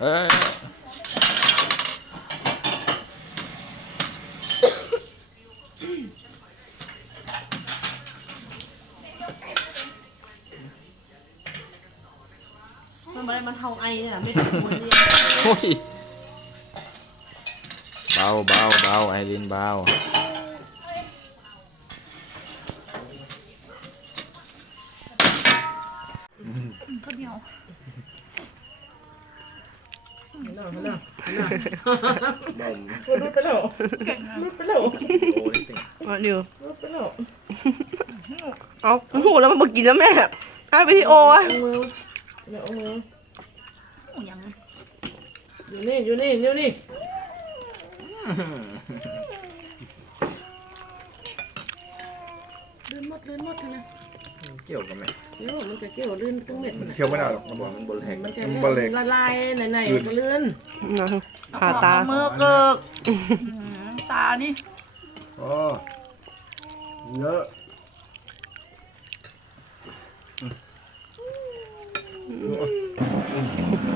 เอ้ยมันอะไรมันเทาไอเนี่ยไม่ถูกคนเรียนโอ้ยเบา เบาเบาไอรินเบาข้าวเหนียวน่าน่ารุดไปแล้วเก่งนะรุดไปแล้วโอ้ยติมาเดี๋ยวรุดไปแล้วเอาโอ้โหแล้วมันบอกกินแล้วแม่ให้ไปที่โอวะเอามือเดี๋ยวเอามือโอ้ยังอยู่นี่อยู่นี่อยู่นี่ ลื่นหมดลื่นหมดนะเกี่ยวกันไหมเดี๋ยวมันจะเกี่ยวลื่นตั้งเม็ดมันเคี่ยวไม่ได้หรอกมันบอกมันบนแหกมันจะมันบนเหล็กละลายไหนๆก็ลื่นนะผ่าตามือเกิกอื้อหือตานี่อ๋อเยอะ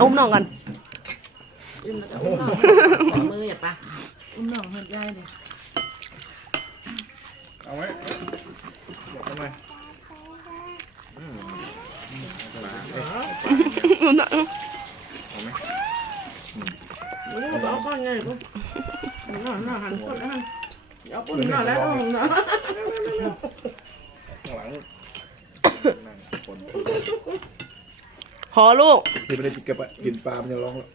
อุ้มน้องกันลื่นมันจะอุ้มหน่อยขอมืออย่าปะอุ้มหน่อยเห็ดได้เลย เอาไหมบอกทำไมอืมมาเอ้ยอุ้มน้องเอาไหมมันก็บอกก้อนไงปุ๊บหน่อยหน่อยหันก้นหันเอาปุ่นหน่อยแล้วเอาหน่อยข้างหลังนั่งคนพอลูกที่ไม่ได้เก็บอะกินปลามันยังร้องแล้ว